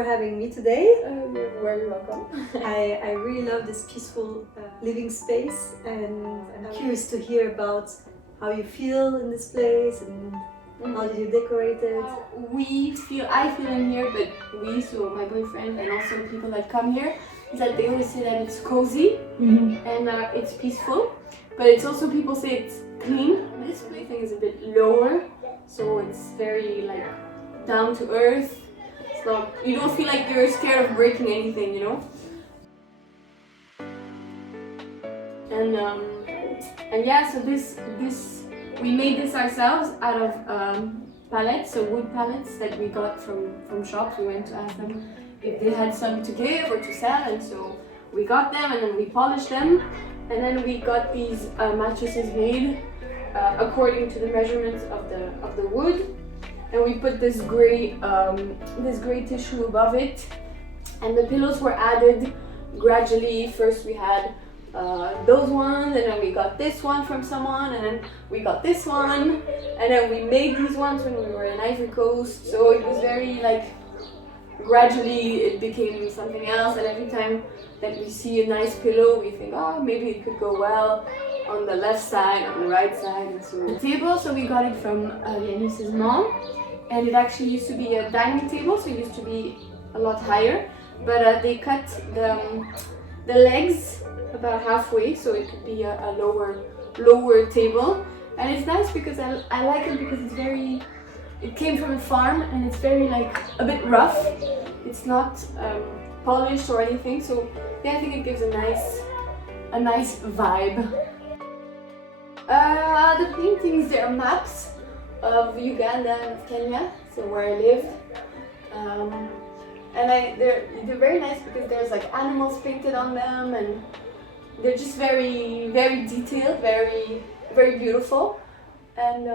for having me today. You're very welcome. I really love this peaceful living space, and I'm curious to hear about how you feel in this place and how did you decorate it. I feel in here, but so my boyfriend and also people that come here, is that they always say that it's cozy and it's peaceful, but it's also people say it's clean. This plaything is a bit lower, so it's very like down to earth. It's not, you don't feel like you're scared of breaking anything, you know. And yeah, so this we made this ourselves out of pallets, so wood pallets that we got from shops. We went to ask them if they had some to give or to sell, and so we got them, and then we polished them, and then we got these mattresses made according to the measurements of the wood, and we put this gray tissue above it, and the pillows were added gradually. First we had those ones, and then we got this one from someone, and then we got this one, and then we made these ones when we were in Ivory Coast. So it was very like gradually it became something else, and every time that we see a nice pillow we think, oh, maybe it could go well on the left side, on the right side. And so the table, so we got it from Yanis's mom, and it actually used to be a dining table, so it used to be a lot higher, but they cut the legs about halfway, so it could be a lower table. And it's nice because I like it because it came from a farm, and it's very like a bit rough. It's not polished or anything, so yeah, I think it gives a nice vibe. The paintings, they are maps of Uganda and Kenya, so where I lived. And they're very nice because there's like animals painted on them, and they're just very, very detailed, very, very beautiful. And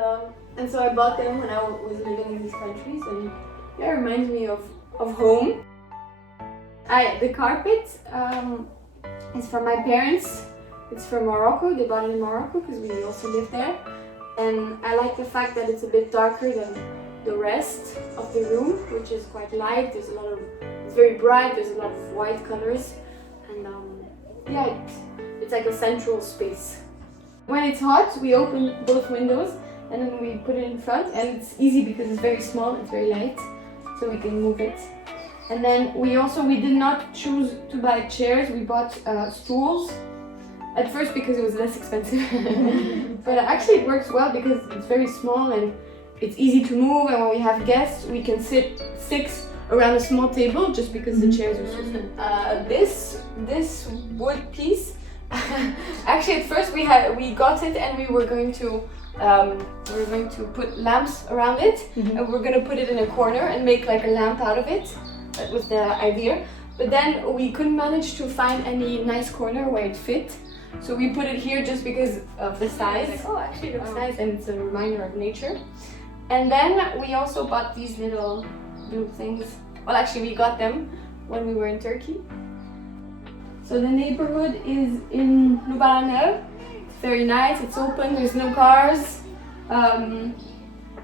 so I bought them when I was living in these countries, and yeah, it reminds me of home. The carpet is from my parents. It's from Morocco. They bought it in Morocco because we also live there. And I like the fact that it's a bit darker than the rest of the room, which is quite light. It's very bright. There's a lot of white colors, and yeah, it's like a central space. When it's hot, we open both windows, and then we put it in front, and it's easy because it's very small, it's very light, so we can move it. And then we did not choose to buy chairs. We bought stools at first because it was less expensive. But actually it works well because it's very small and it's easy to move, and when we have guests we can sit 6 around a small table just because the chairs are so small. This wood piece, actually at first we got it, and we were going to put lamps around it, and we were going to put it in a corner and make like a lamp out of it. That was the idea. But then we couldn't manage to find any nice corner where it fit. So we put it here just because of the size. Like, oh, actually it looks nice, and it's a reminder of nature. And then we also bought these little things. Well, actually we got them when we were in Turkey. So the neighborhood is in Louvain-la-Neuve. It's very nice, it's open, there's no cars.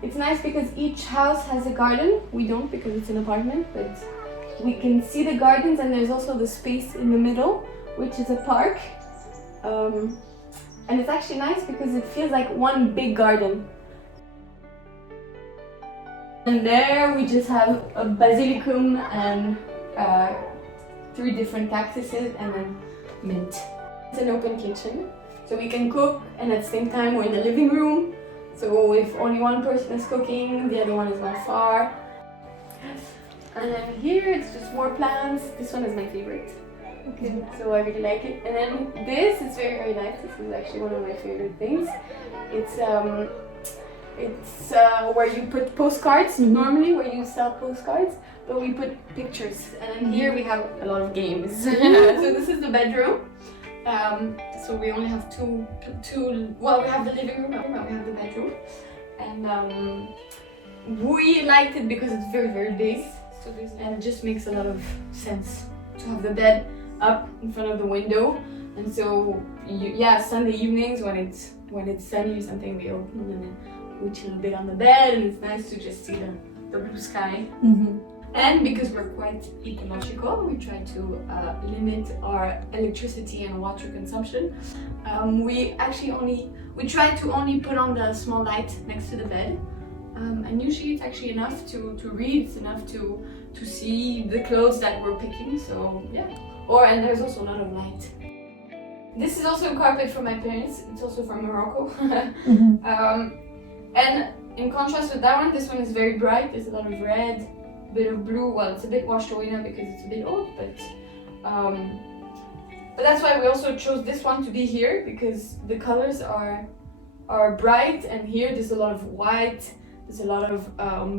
It's nice because each house has a garden. We don't because it's an apartment, but we can see the gardens, and there's also the space in the middle, which is a park. And it's actually nice because it feels like one big garden. And there we just have a basilicum and 3 different cactuses, and then mint. It's an open kitchen, so we can cook, and at the same time we're in the living room. So if only one person is cooking, the other one is not far. And then here it's just more plants. This one is my favorite. Okay, so I really like it. And then this is very, very nice. This is actually one of my favorite things. It's where you put postcards, normally where you sell postcards, but we put pictures. And then here we have a lot of games. So this is the bedroom. So we only have two. Well, we have the living room, and we have the bedroom. And we liked it because it's very, very big. So and it just makes a lot of sense to have the bed up in front of the window. And so, Sunday evenings when it's sunny or something, we open and then we chill a bit on the bed, and it's nice to just see the blue sky. And because we're quite ecological, we try to limit our electricity and water consumption. We try to only put on the small light next to the bed. And usually it's actually enough to read, it's enough to see the clothes that we're picking, so yeah. And there's also a lot of light. This is also a carpet from my parents, it's also from Morocco. And in contrast with that one, this one is very bright, there's a lot of red, a bit of blue. Well, it's a bit washed away now because it's a bit old, but that's why we also chose this one to be here, because the colors are bright, and here there's a lot of white, there's a lot of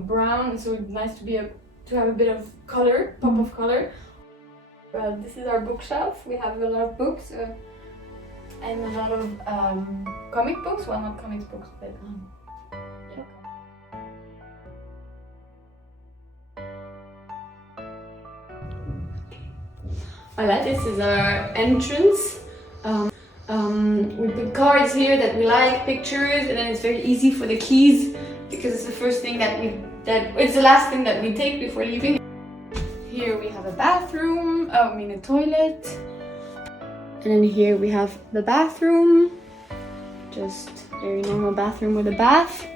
brown, so it's nice to have a bit of color, pop of color. This is our bookshelf. We have a lot of books and a lot of comic books. Well, not comic books, but yeah. Voilà, this is our entrance. We put cards here that we like, pictures, and then it's very easy for the keys because it's the first thing it's the last thing that we take before leaving. Here we have a bathroom, a toilet. And then here we have the bathroom, just very normal bathroom with a bath.